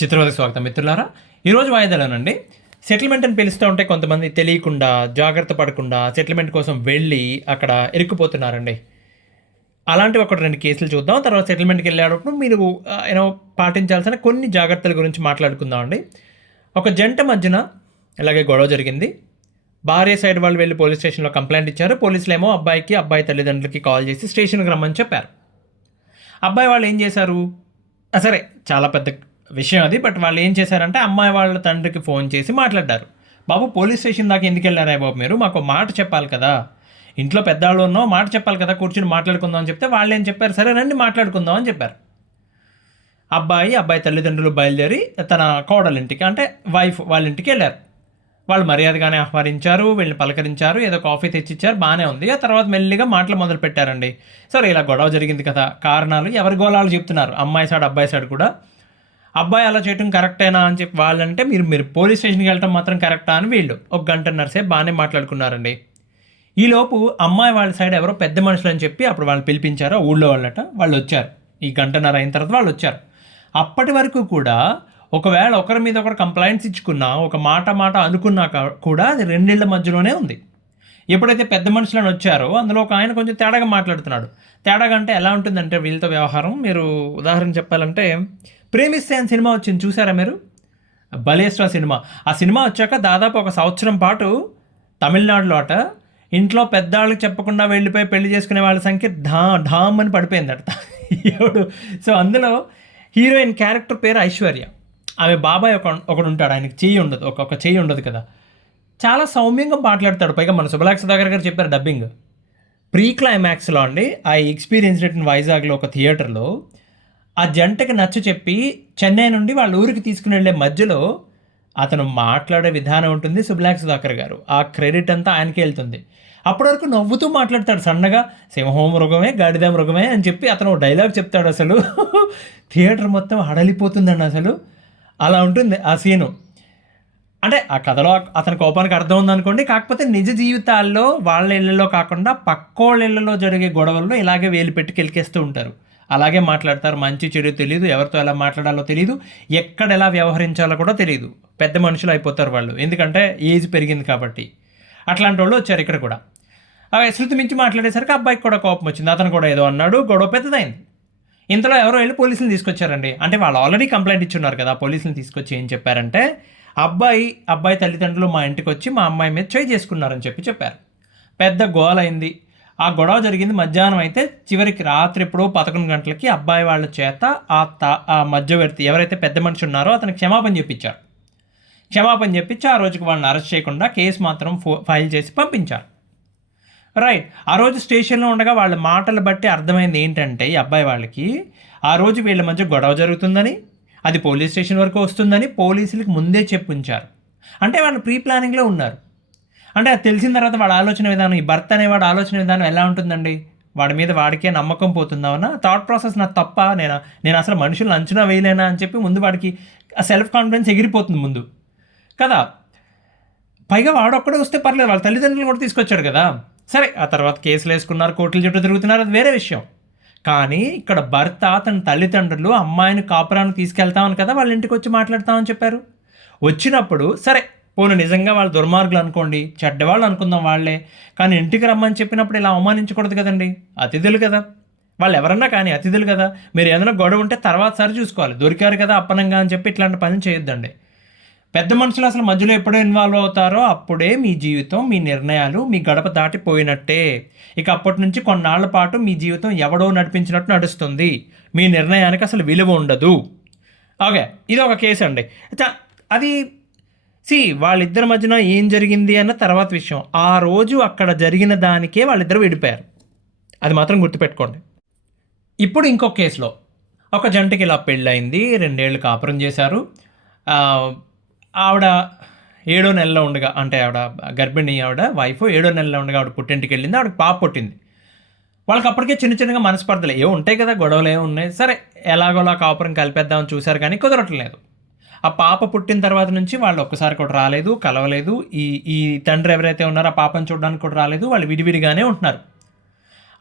చిత్రవతకు స్వాగతం మిత్రులారా. ఈరోజు వాయిదాలోనండి సెటిల్మెంట్ అని పిలుస్తూ ఉంటే కొంతమంది తెలియకుండా జాగ్రత్త పడకుండా సెటిల్మెంట్ కోసం వెళ్ళి అక్కడ ఇరుక్కుపోతున్నారండి. అలాంటి ఒక రెండు కేసులు చూద్దాం. తర్వాత సెటిల్మెంట్కి వెళ్ళేటప్పుడు మీరు పాటించాల్సిన కొన్ని జాగ్రత్తల గురించి మాట్లాడుకుందాం అండి. ఒక జంట మధ్యన ఇలాగే గొడవ జరిగింది. భార్య సైడ్ వాళ్ళు వెళ్ళి పోలీస్ స్టేషన్లో కంప్లైంట్ ఇచ్చారు. పోలీసులు ఏమో అబ్బాయి తల్లిదండ్రులకి కాల్ చేసి స్టేషన్కి రమ్మని చెప్పారు. అబ్బాయి వాళ్ళు ఏం చేశారు, సరే చాలా పెద్ద విషయం అది, బట్ వాళ్ళు ఏం చేశారంటే అమ్మాయి వాళ్ళ తండ్రికి ఫోన్ చేసి మాట్లాడారు. బాబు పోలీస్ స్టేషన్ దాకా ఎందుకు వెళ్ళారా బాబు, మీరు మాకు మాట చెప్పాలి కదా, ఇంట్లో పెద్దవాళ్ళు ఉన్నావు మాట చెప్పాలి కదా, కూర్చుని మాట్లాడుకుందాం అని చెప్తే వాళ్ళు ఏం చెప్పారు, సరే రండి మాట్లాడుకుందాం అని చెప్పారు. అబ్బాయి తల్లిదండ్రులు బయలుదేరి తన కోడలింటికి అంటే వైఫ్ వాళ్ళ ఇంటికి వెళ్ళారు. వాళ్ళు మర్యాదగానే ఆహ్వానించారు, వీళ్ళని పలకరించారు, ఏదో కాఫీ తెచ్చిచ్చారు, బాగానే ఉంది. ఆ తర్వాత మెల్లిగా మాటలు మొదలు పెట్టారండి. సరే ఇలా గొడవ జరిగింది కదా, కారణాలు ఎవరి గోళాలు చెప్తున్నారు, అమ్మాయి సైడ్ అబ్బాయి సైడ్ కూడా. అబ్బాయి అలా చేయడం కరెక్టేనా అని చెప్పి వాళ్ళంటే మీరు పోలీస్ స్టేషన్కి వెళ్ళటం మాత్రం కరెక్టా అని వీళ్ళు ఒక గంటన్నర సేపు బాగానే మాట్లాడుకున్నారండి. ఈలోపు అమ్మాయి వాళ్ళ సైడ్ ఎవరో పెద్ద మనుషులు అని చెప్పి అప్పుడు వాళ్ళు పిలిపించారు, ఊళ్ళో వాళ్ళట. వాళ్ళు వచ్చారు. ఈ గంటన్నర అయిన తర్వాత వాళ్ళు వచ్చారు. అప్పటి వరకు కూడా ఒకవేళ ఒకరి మీద ఒకరు కంప్లైంట్స్ ఇచ్చుకున్నా, ఒక మాట అనుకున్నాక కూడా అది రెండేళ్ల మధ్యలోనే ఉంది. ఎప్పుడైతే పెద్ద మనుషులను వచ్చారో అందులో ఒక ఆయన కొంచెం తేడాగా మాట్లాడుతున్నాడు. తేడాగా అంటే ఎలా ఉంటుందంటే వీళ్ళతో వ్యవహారం, మీరు ఉదాహరణ చెప్పాలంటే ప్రేమిస్తే అని సినిమా వచ్చింది చూసారా మీరు, బలేస్ట్రా సినిమా. ఆ సినిమా వచ్చాక దాదాపు ఒక సంవత్సరం పాటు తమిళనాడులో అట ఇంట్లో పెద్దవాళ్ళకి చెప్పకుండా వెళ్ళిపోయి పెళ్లి చేసుకునే వాళ్ళ సంఖ్య ఢామ్ అని పడిపోయిందట. ఎవడు సో అందులో హీరోయిన్ క్యారెక్టర్ పేరు ఐశ్వర్య. ఆమె బాబాయ్ ఒకడు ఉంటాడు, ఆయనకి చెయ్యి ఉండదు, ఒక చెయ్యి ఉండదు కదా, చాలా సౌమ్యంగా మాట్లాడతాడు. పైగా మన సుబలాక్ సుధాకర్ గారు చెప్పారు డబ్బింగ్. ప్రీ క్లైమాక్స్లో అండి ఆ ఎక్స్పీరియన్స్ రిటర్న్ వైజాగ్లో ఒక థియేటర్లో ఆ జంటకి నచ్చ చెప్పి చెన్నై నుండి వాళ్ళ ఊరికి తీసుకుని వెళ్ళే మధ్యలో అతను మాట్లాడే విధానం ఉంటుంది సుబలాక్ సుధాకర్ గారు, ఆ క్రెడిట్ అంతా ఆయనకే వెళ్తుంది. అప్పటి వరకు నవ్వుతూ మాట్లాడతాడు సన్నగా, సింహం మృగమే గాడిద మృగమే అని చెప్పి అతను డైలాగ్ చెప్తాడు. అసలు థియేటర్ మొత్తం హడలిపోతుందండి. అసలు అలా ఉంటుంది ఆ సీను. అంటే ఆ కథలో అతని కోపానికి అర్థం ఉందనుకోండి. కాకపోతే నిజ జీవితాల్లో వాళ్ళ ఇళ్లలో కాకుండా పక్కోళ్ళ ఇళ్లలో జరిగే గొడవల్లో ఇలాగే వేలు పెట్టి కెలికేస్తూ ఉంటారు. అలాగే మాట్లాడతారు. మంచి చెడు తెలియదు, ఎవరితో ఎలా మాట్లాడాలో తెలియదు, ఎక్కడ ఎలా వ్యవహరించాలో కూడా తెలియదు. పెద్ద మనుషులు అయిపోతారు వాళ్ళు, ఎందుకంటే ఏజ్ పెరిగింది కాబట్టి. అట్లాంటి వాళ్ళు వచ్చారు ఇక్కడ కూడా. శృతి మించి మాట్లాడేసరికి అబ్బాయికి కూడా కోపం వచ్చింది. అతను కూడా ఏదో అన్నాడు, గొడవ పెద్దదైంది. ఇంతలో ఎవరో వెళ్ళి పోలీసులు తీసుకొచ్చారండి. అంటే వాళ్ళు ఆల్రెడీ కంప్లైంట్ ఇచ్చున్నారు కదా, పోలీసులు తీసుకొచ్చి ఏం చెప్పారంటే అబ్బాయి తల్లిదండ్రులు మా ఇంటికి వచ్చి మా అమ్మాయి మీద చేయి చేసుకున్నారని చెప్పారు. పెద్ద గోల అయింది. ఆ గొడవ జరిగింది మధ్యాహ్నం. అయితే చివరికి రాత్రి ఎప్పుడో 11 గంటలకి అబ్బాయి వాళ్ళ చేత ఆ మధ్యవర్తి ఎవరైతే పెద్ద మనిషి ఉన్నారో అతనికి క్షమాపణ చెప్పించి ఆ రోజుకి వాళ్ళని అరెస్ట్ చేయకుండా కేసు మాత్రం ఫైల్ చేసి పంపించారు. రైట్. ఆ రోజు స్టేషన్లో ఉండగా వాళ్ళ మాటలు బట్టి అర్థమైంది ఏంటంటే ఈ అబ్బాయి వాళ్ళకి ఆ రోజు వీళ్ళ మధ్య గొడవ జరుగుతుందని, అది పోలీస్ స్టేషన్ వరకు వస్తుందని పోలీసులకు ముందే చెప్పుంచారు. అంటే వాళ్ళు ప్రీ ప్లానింగ్లో ఉన్నారు. అంటే అది తెలిసిన తర్వాత వాడు ఆలోచన విధానం, ఈ భర్త అనేవాడు ఆలోచన విధానం ఎలా ఉంటుందండి, వాడి మీద వాడికే నమ్మకం పోతుందామన్నా, థాట్ ప్రాసెస్ నాకు తప్ప, నేను అసలు మనుషులను అంచనా వేయలేనా అని చెప్పి ముందు వాడికి ఆ సెల్ఫ్ కాన్ఫిడెన్స్ ఎగిరిపోతుంది ముందు కదా. పైగా వాడొక్కడే వస్తే పర్లేదు, వాళ్ళ తల్లిదండ్రులు కూడా తీసుకొచ్చాడు కదా. సరే ఆ తర్వాత కేసులు వేసుకున్నారు, కోర్టుల చుట్టూ తిరుగుతున్నారు, అది వేరే విషయం. కానీ ఇక్కడ భర్త తన తల్లిదండ్రులు అమ్మాయిని కాపురానికి తీసుకెళ్తామని కదా వాళ్ళ ఇంటికి వచ్చి మాట్లాడతామని చెప్పారు. వచ్చినప్పుడు సరే పోను నిజంగా వాళ్ళు దుర్మార్గులు అనుకోండి, చెడ్డవాళ్ళు అనుకుందాం వాళ్ళే, కానీ ఇంటికి రమ్మని చెప్పినప్పుడు ఇలా అవమానించకూడదు కదండి. అతిథులు కదా వాళ్ళు, ఎవరన్నా కానీ అతిథులు కదా. మీరు ఏదైనా గొడవ ఉంటే తర్వాత సరి చూసుకోవాలి, దొరికారు కదా అప్పనంగా అని చెప్పి ఇట్లాంటి పని చేయొద్దండి. పెద్ద మనుషులు అసలు మధ్యలో ఎప్పుడో ఇన్వాల్వ్ అవుతారో అప్పుడే మీ జీవితం, మీ నిర్ణయాలు మీ గడప దాటిపోయినట్టే. ఇక అప్పటి నుంచి కొన్నాళ్ల పాటు మీ జీవితం ఎవడో నడిపించినట్టు నడుస్తుంది, మీ నిర్ణయానికి అసలు విలువ ఉండదు. ఓకే, ఇది ఒక కేసు అండి. అది వాళ్ళిద్దరి మధ్యన ఏం జరిగింది అన్న తర్వాత విషయం. ఆ రోజు అక్కడ జరిగిన దానికే వాళ్ళిద్దరు విడిపోయారు, అది మాత్రం గుర్తుపెట్టుకోండి. ఇప్పుడు ఇంకొక కేసులో ఒక జంటకి ఇలా పెళ్ళయింది, 2 ఏళ్ళు కాపురం చేశారు. ఆవిడ 7వ నెలలో ఉండగా, అంటే ఆవిడ గర్భిణి, ఆవిడ వైఫ్ 7వ నెలలో ఉండగా ఆవిడ పుట్టింటికి వెళ్ళింది. ఆవిడకి పాప పుట్టింది. వాళ్ళకి అప్పటికే చిన్నగా మనస్పర్ధలు ఏమో ఉంటాయి కదా, గొడవలు ఏమో ఉన్నాయి. సరే ఎలాగోలా కాపురం కలిపేద్దామని చూశారు కానీ కుదరట్లేదు. ఆ పాప పుట్టిన తర్వాత నుంచి వాళ్ళు ఒక్కసారి కూడా రాలేదు, కలవలేదు. ఈ తండ్రి ఎవరైతే ఉన్నారో ఆ పాపను చూడడానికి కూడా రాలేదు. వాళ్ళు విడివిడిగానే ఉంటున్నారు.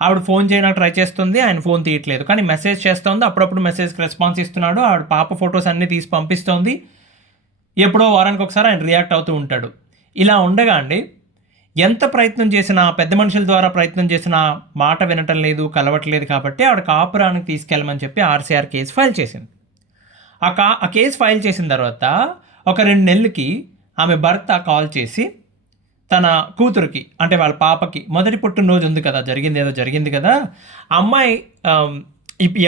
ఆవిడ ఫోన్ చేయడానికి ట్రై చేస్తుంది, ఆయన ఫోన్ తీయట్లేదు. కానీ మెసేజ్ చేస్తుంది, అప్పుడప్పుడు మెసేజ్కి రెస్పాన్స్ ఇస్తున్నాడు. ఆవిడ పాప ఫొటోస్ అన్నీ తీసి పంపిస్తోంది. ఎప్పుడో వారానికి ఒకసారి ఆయన రియాక్ట్ అవుతూ ఉంటాడు. ఇలా ఉండగా అండి, ఎంత ప్రయత్నం చేసినా, పెద్ద మనుషుల ద్వారా ప్రయత్నం చేసినా మాట వినటం లేదు, కలవట్లేదు. కాబట్టి ఆవిడ కాపురానికి తీసుకెళ్ళమని చెప్పి ఆర్సీఆర్ కేసు ఫైల్ చేసింది. ఆ కేసు ఫైల్ చేసిన తర్వాత ఒక 2 నెలలకి ఆమె భర్త కాల్ చేసి తన కూతురికి, అంటే వాళ్ళ పాపకి మొదటి పుట్టినరోజు ఉంది కదా, ఏదో జరిగింది కదా, అమ్మాయి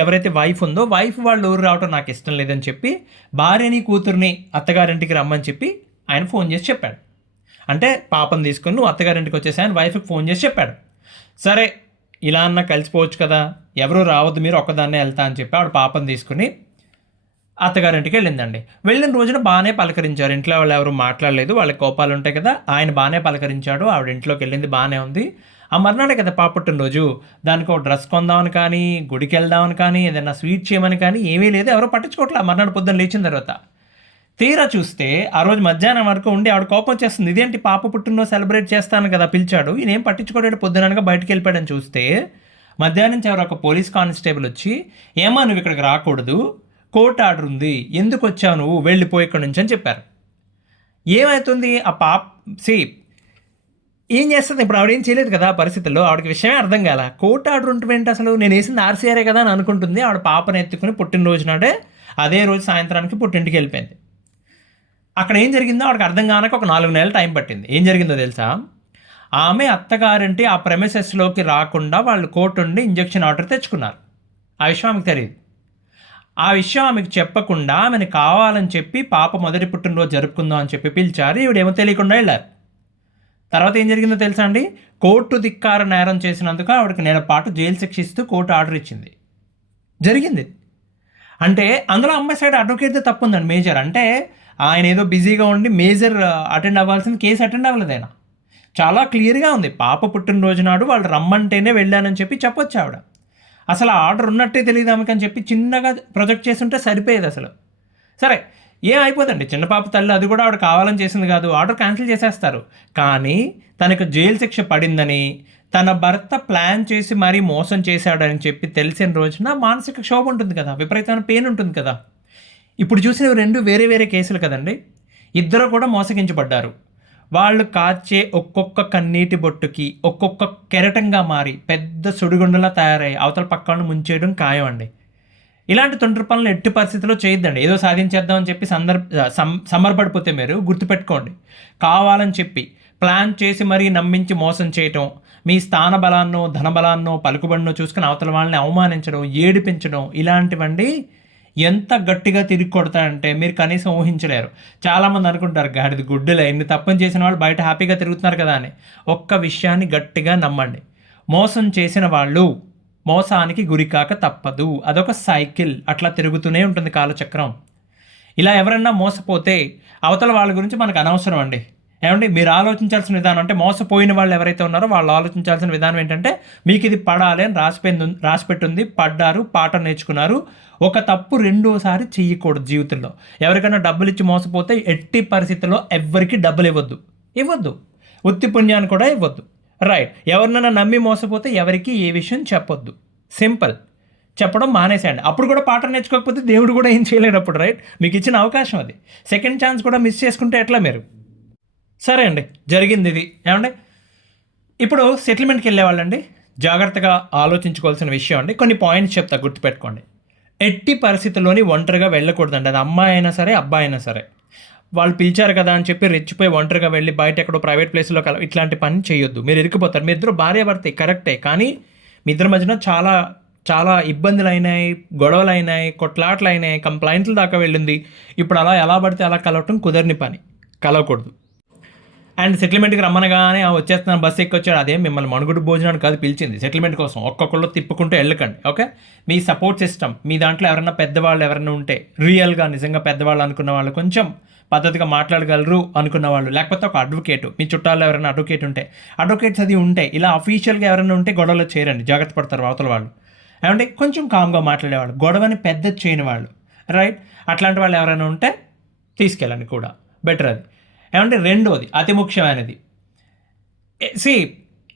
ఎవరైతే వైఫ్ ఉందో వైఫ్ వాళ్ళు ఊరు రావటం నాకు ఇష్టం లేదని చెప్పి భార్యని కూతుర్ని అత్తగారింటికి రమ్మని చెప్పి ఆయన ఫోన్ చేసి చెప్పాడు. అంటే పాపను తీసుకుని నువ్వు అత్తగారింటికి వచ్చేసి ఆయన వైఫ్కి ఫోన్ చేసి చెప్పాడు. సరే ఇలా అన్నా కలిసిపోవచ్చు కదా, ఎవరు రావద్దు, మీరు ఒక్కదాన్నే వెళ్తా అని చెప్పి ఆవిడ పాపను తీసుకుని అత్తగారింటికి వెళ్ళిందండి. వెళ్ళిన రోజున బాగానే పలకరించారు. ఇంట్లో వాళ్ళు ఎవరు మాట్లాడలేదు, వాళ్ళకి కోపాలు ఉంటాయి కదా. ఆయన బాగానే పలకరించాడు, ఆవిడ ఇంట్లోకి వెళ్ళింది, బాగానే ఉంది. ఆ మర్నాడే కదా పాప పుట్టినరోజు, దానికి ఒక డ్రెస్ కొందామని కానీ, గుడికి వెళ్దామని కానీ, ఏదైనా స్వీట్ చేయమని కానీ ఏమీ లేదు. ఎవరో పట్టించుకోవట్లే. మర్నాడు పొద్దున్న లేచిన తర్వాత తీరా చూస్తే ఆ రోజు మధ్యాహ్నం వరకు ఉండి ఆవిడ కోపం వచ్చేస్తుంది. ఇదేంటి, పాప పుట్టినరోజు సెలబ్రేట్ చేస్తాను కదా పిలిచాడు, ఈయనేం పట్టించుకోవడం, పొద్దుననగా బయటకు వెళ్ళిపోయాడని చూస్తే మధ్యాహ్నం నుంచి ఎవరో ఒక పోలీస్ కానిస్టేబుల్ వచ్చి, ఏమా నువ్వు ఇక్కడికి రాకూడదు, కోర్టు ఆర్డర్ ఉంది, ఎందుకు వచ్చావు నువ్వు, వెళ్ళిపోయి ఇక్కడి నుంచి అని చెప్పారు. ఏమవుతుంది ఆ పాప ఏం చేస్తుంది ఇప్పుడు, ఆవిడ ఏం చేయలేదు కదా ఆ పరిస్థితుల్లో, ఆవిడకి విషయమే అర్థం కాల. కోర్టు ఆర్డర్ ఉంటుందేంటి అసలు, నేను వేసింది ఆర్సీఆరే కదా అని అనుకుంటుంది. ఆవిడ పాపను ఎత్తుకుని పుట్టినరోజు నాడే అదే రోజు సాయంత్రానికి పుట్టింటికి వెళ్ళిపోయింది. అక్కడ ఏం జరిగిందో ఆవిడకి అర్థం కానక ఒక 4 నెలలు టైం పట్టింది. ఏం జరిగిందో తెలుసా, ఆమె అత్తగారింటి ఆ ప్రెమిసెస్లోకి రాకుండా వాళ్ళు కోర్టు నుండి ఇంజక్షన్ ఆర్డర్ తెచ్చుకున్నారు. ఆ విషయం ఆమెకు తెలియదు. ఆ విషయం ఆమెకు చెప్పకుండా ఆమెను కావాలని చెప్పి పాప మొదటి పుట్టినరోజు జరుపుకుందాం అని చెప్పి పిలిచారు. ఈవిడేమో తెలియకుండా వెళ్ళారు. తర్వాత ఏం జరిగిందో తెలుసా అండి, కోర్టు ధిక్కార నేరం చేసినందుకు ఆవిడకి 1 నెల పాటు జైలు శిక్ష ఇస్తూ కోర్టు ఆర్డర్ ఇచ్చింది. జరిగింది అంటే అందులో అమ్మాయి సైడ్ అడ్వకేట్దే తప్పు ఉందండి, మేజర్. అంటే ఆయన ఏదో బిజీగా ఉండి మేజర్ అటెండ్ అవ్వాల్సిన కేసు అటెండ్ అవ్వలేదు ఆయన. చాలా క్లియర్గా ఉంది, పాప పుట్టినరోజు నాడు వాళ్ళు రమ్మంటేనే వెళ్ళానని చెప్పి చెప్పొచ్చు ఆవిడ. అసలు ఆ ఆర్డర్ ఉన్నట్టే తెలియదు ఆమెకి అని చెప్పి చిన్నగా ప్రొజెక్ట్ చేస్తుంటే సరిపోయేది అసలు. సరే ఏం అయిపోదండి, చిన్న పాప తల్లి, అది కూడా ఆవిడ కావాలని చేసింది కాదు, ఆర్డర్ క్యాన్సిల్ చేసేస్తారు. కానీ తనకు జైలు శిక్ష పడిందని, తన భర్త ప్లాన్ చేసి మరీ మోసం చేశాడని చెప్పి తెలిసిన రోజున మానసిక క్షోభ ఉంటుంది కదా, విపరీతమైన పెయిన్ ఉంటుంది కదా. ఇప్పుడు చూసినవి 2 వేరే వేరే కేసులు కదండి. ఇద్దరు కూడా మోసగించబడ్డారు. వాళ్ళు కాచే ఒక్కొక్క కన్నీటి బొట్టుకి ఒక్కొక్క కెరటంగా మారి పెద్ద సుడిగుండలా తయారై అవతల పక్కలను ముంచేయడం ఖాయం అండి. ఇలాంటి తొండ్రి పనులు ఎట్టి పరిస్థితుల్లో చేయొద్దండి. ఏదో సాధించేద్దామని చెప్పి సమర్పడిపోతే మీరు గుర్తుపెట్టుకోండి, కావాలని చెప్పి ప్లాన్ చేసి మరీ నమ్మించి మోసం చేయటం, మీ స్థాన బలాన్నో ధనబలాన్నో పలుకుబడినో చూసుకుని అవతల వాళ్ళని అవమానించడం, ఏడిపించడం, ఇలాంటివండి ఎంత గట్టిగా తిరిగి కొడతాయంటే మీరు కనీసం ఊహించలేరు. చాలామంది అనుకుంటారు, గాడిది గుడ్డులే, ఇన్ని తప్పని చేసిన వాళ్ళు బయట హ్యాపీగా తిరుగుతున్నారు కదా అని. ఒక్క విషయాన్ని గట్టిగా నమ్మండి, మోసం చేసిన వాళ్ళు మోసానికి గురికాక తప్పదు. అదొక సైకిల్, అట్లా తిరుగుతూనే ఉంటుంది కాలచక్రం. ఇలా ఎవరన్నా మోసపోతే అవతల వాళ్ళ గురించి మనకు అనవసరం అండి. ఏమండి, మీరు ఆలోచించాల్సిన విధానం, అంటే మోసపోయిన వాళ్ళు ఎవరైతే ఉన్నారో వాళ్ళు ఆలోచించాల్సిన విధానం ఏంటంటే, మీకు ఇది పడాలి అని రాసిపెట్టుంది, పడ్డారు, పాఠం నేర్చుకున్నారు. ఒక తప్పు రెండోసారి చెయ్యకూడదు జీవితంలో. ఎవరికైనా డబ్బులు ఇచ్చి మోసపోతే ఎట్టి పరిస్థితుల్లో ఎవ్వరికి డబ్బులు ఇవ్వద్దు, ఉత్తి పుణ్యాన్ని కూడా ఇవ్వద్దు. రైట్, ఎవరినైనా నమ్మి మోసపోతే ఎవరికి ఏ విషయం చెప్పొద్దు. సింపుల్, చెప్పడం మానేసేయండి. అప్పుడు కూడా పాఠం నేర్చుకోకపోతే దేవుడు కూడా ఏం చేయలేనప్పుడు. రైట్, మీకు ఇచ్చిన అవకాశం అది. సెకండ్ ఛాన్స్ కూడా మిస్ చేసుకుంటే ఎట్లా మీరు? సరే అండి, జరిగింది ఇది. ఏమండి, ఇప్పుడు సెటిల్మెంట్కి వెళ్ళేవాళ్ళండి జాగ్రత్తగా ఆలోచించుకోవాల్సిన విషయం అండి. కొన్ని పాయింట్స్ చెప్తా, గుర్తుపెట్టుకోండి. ఎట్టి పరిస్థితుల్లోని ఒంటరిగా వెళ్ళకూడదండి. అది అమ్మాయి అయినా సరే, అబ్బాయి అయినా సరే. వాళ్ళు పిలిచారు కదా అని చెప్పి రెచ్చిపోయి ఒంటరిగా వెళ్ళి బయట ఎక్కడో ప్రైవేట్ ప్లేస్లో ఇట్లాంటి పని చేయొద్దు, మీరు ఇరుక్కుపోతారు. మీ ఇద్దరు భార్యాభర్తే కరెక్టే, కానీ మీ ఇద్దరి మధ్యన చాలా చాలా ఇబ్బందులు అయినాయి, గొడవలు అయినాయి, కొట్లాట్లు అయినాయి, కంప్లైంట్లు దాకా వెళ్ళింది. ఇప్పుడు అలా ఎలా పడితే అలా కలవటం కుదరని పని, కలవకూడదు. అండ్ సెటిల్మెంట్కి రమ్మనగానే వచ్చేస్తున్నాను బస్సు ఎక్కొచ్చాడు, అదేం మిమ్మల్ని మనుగుడు భోజనాన్ని కాదు పిలిచింది, సెటిల్మెంట్ కోసం. ఒక్కొక్కళ్ళు తిప్పుకుంటూ వెళ్ళకండి. ఓకే, మీ సపోర్ట్ సిస్టమ్, మీ దాంట్లో ఎవరైనా పెద్దవాళ్ళు ఎవరైనా ఉంటే, రియల్గా నిజంగా పెద్దవాళ్ళు అనుకున్న వాళ్ళు, కొంచెం పద్ధతిగా మాట్లాడగలరు అనుకున్న వాళ్ళు, లేకపోతే ఒక అడ్వకేటు, మీ చుట్టాల్లో ఎవరైనా అడ్వకేట్ ఉంటే, అడ్వకేట్స్ అది ఉంటే, ఇలా అఫీషియల్గా ఎవరైనా ఉంటే గొడవలో చేరండి, జాగ్రత్త పడతారు అవతల వాళ్ళు. ఏమంటే కొంచెం కామ్గా మాట్లాడేవాళ్ళు, గొడవని పెద్ద చేయని వాళ్ళు. రైట్, అట్లాంటి వాళ్ళు ఎవరైనా ఉంటే తీసుకెళ్ళండి కూడా, బెటర్ అది. ఏమంటే రెండోది అతి ముఖ్యమైనది,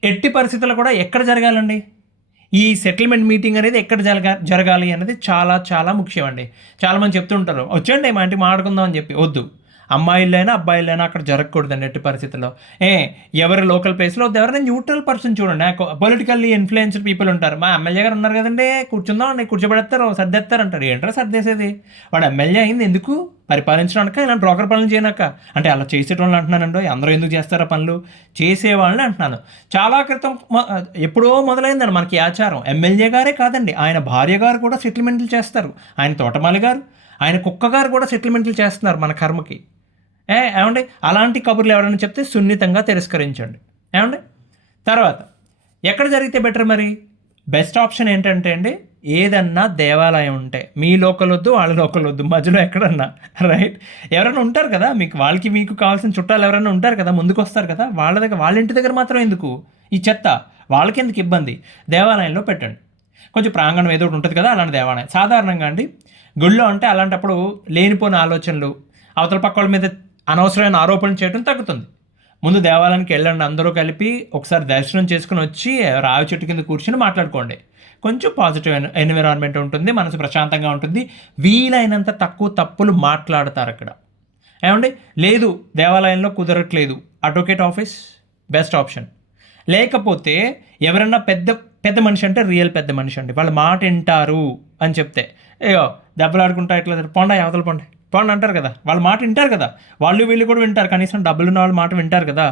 ఎట్టి పరిస్థితుల్లో కూడా ఎక్కడ జరగాలండి, ఈ సెటిల్మెంట్ మీటింగ్ అనేది ఎక్కడ జరగాలి అనేది చాలా చాలా ముఖ్యం అండి. చాలామంది చెప్తుంటారు, వచ్చేయండి మా ఇంటికి మాట్లాడుకుందాం అని చెప్పి. వద్దు, అమ్మాయిలైనా అబ్బాయిలైనా అక్కడ జరగకూడదండి ఎట్టి పరిస్థితుల్లో. ఎవరి లోకల్ ప్లేస్లో వద్దు, ఎవరైనా న్యూట్రల్ పర్సన్ చూడండి. పొలిటికల్లీ ఇన్ఫ్లుయెన్స్డ్ పీపుల్ ఉంటారు. మా ఎమ్మెల్యే గారు ఉన్నారు కదండి, కూర్చుందాం అండి, కూర్చోబెడతారు, సర్దేస్తారు అంటారు. ఏంటో సర్దేసేది, వాడు ఎమ్మెల్యే అయింది ఎందుకు? పరిపాలించడానిక, ఇలాంటి బ్రోకర్ పనులు చేయనాక? అంటే అలా చేసేటోళ్ళు అంటున్నానండి, అందరూ ఎందుకు చేస్తారో పనులు? చేసేవాళ్ళని అంటున్నాను. చాలా క్రితం ఎప్పుడో మొదలైందండి మనకి ఆచారం. ఎమ్మెల్యే గారే కాదండి, ఆయన భార్య గారు కూడా సెటిల్మెంట్లు చేస్తారు. ఆయన తోటమాలి గారు, ఆయన కుక్క గారు కూడా సెటిల్మెంట్లు చేస్తున్నారు మన కర్మకి. ఏమండి, అలాంటి కబుర్లు ఎవరైనా చెప్తే సున్నితంగా తిరస్కరించండి. ఏమండి, తర్వాత ఎక్కడ జరిగితే బెటర్ మరి? బెస్ట్ ఆప్షన్ ఏంటంటే అండి, ఏదన్నా దేవాలయం ఉంటే, మీ లోకల్ వద్దు వాళ్ళ లోకల్ వద్దు, మధ్యలో ఎక్కడన్నా, రైట్? ఎవరైనా ఉంటారు కదా మీకు, వాళ్ళకి మీకు కావాల్సిన చుట్టాలు ఎవరైనా ఉంటారు కదా, ముందుకు వస్తారు కదా, వాళ్ళ దగ్గర, వాళ్ళ ఇంటి దగ్గర మాత్రం ఎందుకు ఈ చెత్త? వాళ్ళకి ఎందుకు ఇబ్బంది? దేవాలయంలో పెట్టండి. కొంచెం ప్రాంగణం ఏదో ఒకటి ఉంటుంది కదా, అలాంటి దేవాలయం. సాధారణంగా అండి గుళ్ళో అంటే అలాంటప్పుడు లేనిపోయిన ఆలోచనలు, అవతల పక్క వాళ్ళ మీద అనవసరమైన ఆరోపణలు చేయడం తగ్గుతుంది. ముందు దేవాలయానికి వెళ్ళండి, అందరూ కలిపి ఒకసారి దర్శనం చేసుకుని వచ్చి రావి చెట్టు కింద కూర్చొని మాట్లాడుకోండి. కొంచెం పాజిటివ్ ఎన్విరాన్మెంట్ ఉంటుంది, మనసు ప్రశాంతంగా ఉంటుంది. వీలైనంత తక్కువ తప్పులు మాట్లాడతారు అక్కడ. ఏమండి, లేదు దేవాలయంలో కుదరట్లేదు, అడ్వకేట్ ఆఫీస్ బెస్ట్ ఆప్షన్. లేకపోతే ఎవరన్నా పెద్ద పెద్ద మనిషి అంటే రియల్ పెద్ద మనిషి అండి, వాళ్ళ మాట వింటారు అని చెప్తే, అయ్యో దెబ్బలాడుకుంటా ఇట్లా పొండ అవతల పొండ పొండ అంటారు కదా, వాళ్ళ మాట వింటారు కదా, వాళ్ళు వీళ్ళు కూడా వింటారు, కనీసం డబ్బులున్న వాళ్ళ మాట వింటారు కదా,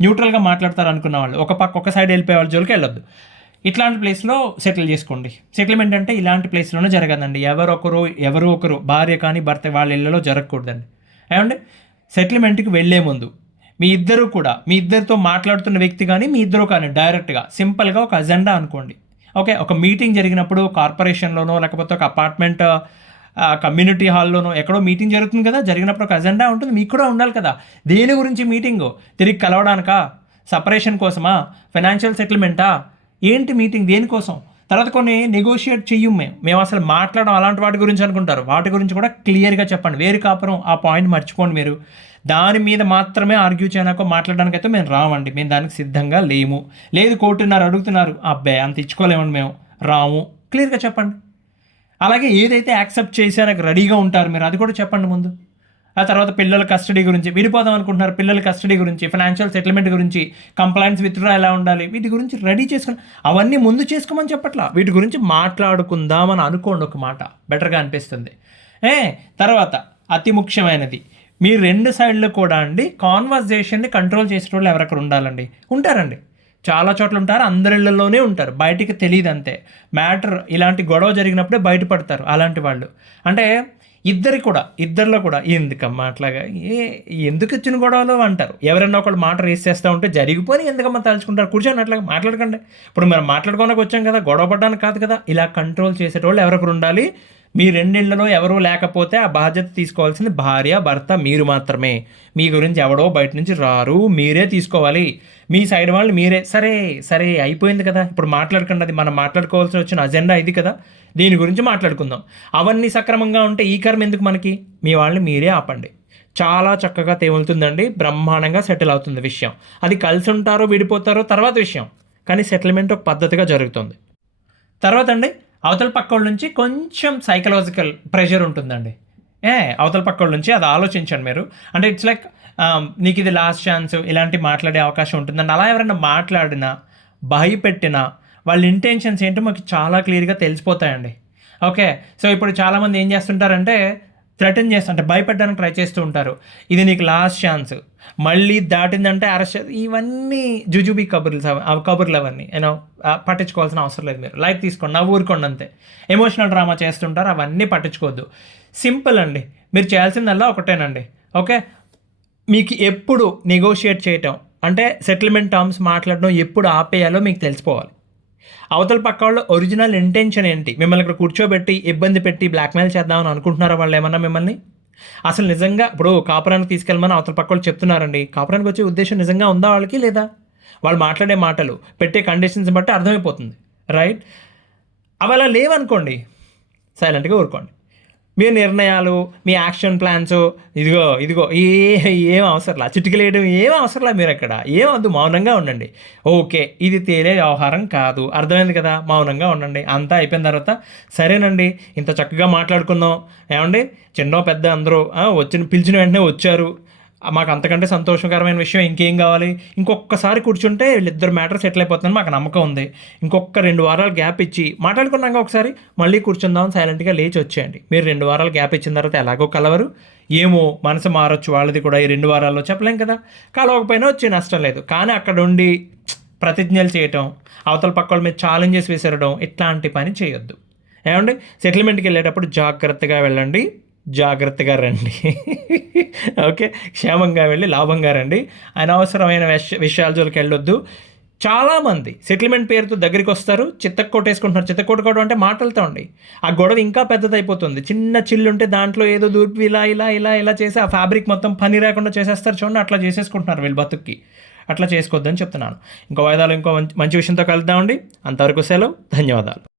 న్యూట్రల్గా మాట్లాడతారు అనుకున్న వాళ్ళు. ఒక సైడ్ వెళ్ళిపోయే వాళ్ళ జోలికి వెళ్ళొద్దు. ఇట్లాంటి ప్లేస్లో సెటిల్ చేసుకోండి. సెటిల్మెంట్ అంటే ఇలాంటి ప్లేస్లోనే జరగదండి. ఎవరో ఒకరు భార్య కానీ భర్త వాళ్ళ ఇళ్ళలో జరగకూడదండి. ఏమండి, సెటిల్మెంట్కి వెళ్ళే ముందు మీ ఇద్దరితో మాట్లాడుతున్న వ్యక్తి కానీ మీ ఇద్దరు కానీ డైరెక్ట్గా సింపుల్గా ఒక అజెండా అనుకోండి. ఓకే, ఒక మీటింగ్ జరిగినప్పుడు కార్పొరేషన్లోనో లేకపోతే ఒక అపార్ట్మెంట్ కమ్యూనిటీ హాల్లోనో ఎక్కడో మీటింగ్ జరుగుతుంది కదా, జరిగినప్పుడు ఒక అజెండా ఉంటుంది, మీకు కూడా ఉండాలి కదా. దేని గురించి మీటింగు? తిరిగి కలవడానికా? సపరేషన్ కోసమా? ఫైనాన్షియల్ సెటిల్మెంటా? ఏంటి మీటింగ్ దేనికోసం? తర్వాత కొన్ని నెగోషియేట్ చెయ్యం మేము అసలు మాట్లాడడం అలాంటి వాటి గురించి అనుకుంటారు. వాటి గురించి కూడా క్లియర్గా చెప్పండి. వేరు కాపురం ఆ పాయింట్ మర్చిపోండి మీరు. దాని మీద మాత్రమే ఆర్గ్యూ చేయడానికో మాట్లాడడానికి అయితే మేము రావండి, మేము దానికి సిద్ధంగా లేము. లేదు కోర్టున్నారు అడుగుతున్నారు, అబ్బాయి అంత ఇచ్చుకోలేమండి, మేము రాము, క్లియర్గా చెప్పండి. అలాగే ఏదైతే యాక్సెప్ట్ చేసేందుకు రెడీగా ఉంటారు మీరు, అది కూడా చెప్పండి ముందు. ఆ తర్వాత పిల్లల కస్టడీ గురించి, విడిపోదాం అనుకుంటున్నారు, పిల్లల కస్టడీ గురించి, ఫైనాన్షియల్ సెటిల్మెంట్ గురించి, కంప్లైంట్స్ విత్డ్రా ఎలా ఉండాలి, వీటి గురించి రెడీ చేసుకుని అవన్నీ ముందు చేసుకోమని చెప్పట్లా, వీటి గురించి మాట్లాడుకుందామని అనుకోండి ఒక మాట, బెటర్గా అనిపిస్తుంది. తర్వాత అతి ముఖ్యమైనది, మీ రెండు సైడ్లు కూడా అండి కాన్వర్జేషన్ని కంట్రోల్ చేసేటోళ్ళు ఎవరెక్కడ ఉండాలండి? ఉంటారండి, చాలా చోట్ల ఉంటారు, అందరిళ్లలోనే ఉంటారు, బయటికి తెలియదు అంతే. మ్యాటర్ ఇలాంటి గొడవ జరిగినప్పుడే బయటపడతారు అలాంటి వాళ్ళు. అంటే ఇద్దరిలో కూడా ఎందుకమ్మా అట్లాగా, ఎందుకు వచ్చిన గొడవలు అంటారు. ఎవరైనా ఒకళ్ళు మాట రేస్ చేస్తూ ఉంటే జరిగిపోయి ఎందుకమ్మా తలుచుకుంటారు, కూర్చొని అట్లాగా మాట్లాడకండి. ఇప్పుడు మనం మాట్లాడుకోవడానికి వచ్చాం కదా, గొడవ పడడానికి కాదు కదా. ఇలా కంట్రోల్ చేసేటోళ్ళు ఎవరెక్కడ ఉండాలి? మీ రెండిళ్లలో ఎవరూ లేకపోతే ఆ బాధ్యత తీసుకోవాల్సింది భార్య భర్త మీరు మాత్రమే. మీ గురించి ఎవడో బయట నుంచి రారు, మీరే తీసుకోవాలి. మీ సైడ్ వాళ్ళు మీరే. సరే అయిపోయింది కదా, ఇప్పుడు మాట్లాడకండి, అది మనం మాట్లాడుకోవాల్సి వచ్చిన అజెండా ఇది కదా, దీని గురించి మాట్లాడుకుందాం. అవన్నీ సక్రమంగా ఉంటే ఈ కర్మ ఎందుకు మనకి? మీ వాళ్ళని మీరే ఆపండి. చాలా చక్కగా తేలుతుందండి, బ్రహ్మాండంగా సెటిల్ అవుతుంది విషయం. అది కలిసి ఉంటారో విడిపోతారో తర్వాత విషయం, కానీ సెటిల్మెంట్ ఒక పద్ధతిగా జరుగుతుంది. తర్వాత అండి, అవతల పక్కోళ్ళ నుంచి కొంచెం సైకలాజికల్ ప్రెషర్ ఉంటుందండి. అవతల పక్కోళ్ళ నుంచి అది ఆలోచించండి మీరు. అంటే ఇట్స్ లైక్ నీకు ఇది లాస్ట్ ఛాన్స్, ఇలాంటి మాట్లాడే అవకాశం ఉంటుందండి. అలా ఎవరైనా మాట్లాడినా భయపెట్టినా వాళ్ళ ఇంటెన్షన్స్ ఏంటో మాకు చాలా క్లియర్గా తెలిసిపోతాయండి. ఓకే, సో ఇప్పుడు చాలామంది ఏం చేస్తుంటారంటే థ్రెటన్ చేస్తుంటే భయపెట్టడానికి ట్రై చేస్తూ ఉంటారు. ఇది నీకు లాస్ట్ ఛాన్స్, మళ్ళీ దాటిందంటే అరెస్ట్, ఇవన్నీ జుజుబీ కబుర్లు అవన్నీ పట్టించుకోవాల్సిన అవసరం లేదు. మీరు లైట్ తీసుకోండి, నవ్వు ఊరుకోండి అంతే. ఎమోషనల్ డ్రామా చేస్తుంటారు, అవన్నీ పట్టించుకోవద్దు. సింపుల్ అండి, మీరు చేయాల్సిందల్లా ఒకటేనండి. ఓకే, మీకు ఎప్పుడు నెగోషియేట్ చేయటం అంటే సెటిల్మెంట్ టర్మ్స్ మాట్లాడడం ఎప్పుడు ఆపేయాలో మీకు తెలిసిపోవాలి. అవతల పక్క వాళ్ళు ఒరిజినల్ ఇంటెన్షన్ ఏంటి? మిమ్మల్ని ఇక్కడ కూర్చోబెట్టి ఇబ్బంది పెట్టి బ్లాక్మెయిల్ చేద్దామని అనుకుంటున్నారా వాళ్ళు ఏమన్నా మిమ్మల్ని? అసలు నిజంగా ఇప్పుడు కాపురానికి తీసుకెళ్ళమని అవతల పక్క వాళ్ళు చెప్తున్నారండి, కాపురానికి వచ్చే ఉద్దేశం నిజంగా ఉందా వాళ్ళకి లేదా? వాళ్ళు మాట్లాడే మాటలు పెట్టే కండిషన్స్ బట్టి అర్థమైపోతుంది, రైట్? అవి అలా లేవనుకోండి, సైలెంట్గా ఊరుకోండి. మీ నిర్ణయాలు, మీ యాక్షన్ ప్లాన్స్, ఇదిగో ఇదిగో ఏం అవసరంలా, చిటికలేయడం ఏం అవసరంలా, మీరు అక్కడ ఏమవద్దు, మౌనంగా ఉండండి. ఓకే, ఇది తేలే వ్యవహారం కాదు, అర్థమైంది కదా, మౌనంగా ఉండండి. అంతా అయిపోయిన తర్వాత సరేనండి, ఇంత చక్కగా మాట్లాడుకుందాం, ఏమండి చిన్నో పెద్ద అందరూ పిలిచిన వెంటనే వచ్చారు, మాకు అంతకంటే సంతోషకరమైన విషయం ఇంకేం కావాలి, ఇంకొకసారి కూర్చుంటే వీళ్ళిద్దరు మ్యాటర్ సెటిల్ అయిపోతుందని మాకు నమ్మకం ఉంది, ఇంకొక 2 వారాలు గ్యాప్ ఇచ్చి మాట్లాడుకున్నాక ఒకసారి మళ్ళీ కూర్చుందాం, సైలెంట్గా లేచి వచ్చేయండి. మీరు 2 వారాలు గ్యాప్ ఇచ్చిన తర్వాత ఎలాగో కలవరు, ఏమో మనసు మారొచ్చు వాళ్ళది కూడా, ఈ 2 వారాల్లో చెప్పలేం కదా, కలవకపోయినా వచ్చే నష్టం లేదు. కానీ అక్కడ ఉండి ప్రతిజ్ఞలు చేయటం, అవతల పక్కల మీద ఛాలెంజెస్ విసరడం, ఇట్లాంటి పని చేయొద్దు. ఏమండి సెటిల్మెంట్కి వెళ్ళేటప్పుడు జాగ్రత్తగా వెళ్ళండి, జాగ్రత్తగా రండి. ఓకే, క్షేమంగా వెళ్ళి లాభంగా రండి, అనవసరమైన విషయాల జోలికి వెళ్ళొద్దు. చాలామంది సెటిల్మెంట్ పేరుతో దగ్గరికి వస్తారు, చిత్తకొట్టేసుకుంటున్నారు. చిత్తకొట్టుకోవడం అంటే మాటలతో ఉండి ఆ గొడవ ఇంకా పెద్దదైపోతుంది. చిన్న చిల్లు ఉంటే దాంట్లో ఏదో దూర్పి ఇలా ఇలా ఇలా ఇలా చేసి ఆ ఫ్యాబ్రిక్ మొత్తం పని రాకుండా చేసేస్తారు చూడండి, అట్లా చేసేసుకుంటున్నారు వీళ్ళు బతుక్కి. అట్లా చేసుకోవద్దని చెప్తున్నాను. ఇంకో వాయిదాలో ఇంకో మంచి విషయంతో కలుద్దామండి. అంతవరకు సెలవు, ధన్యవాదాలు.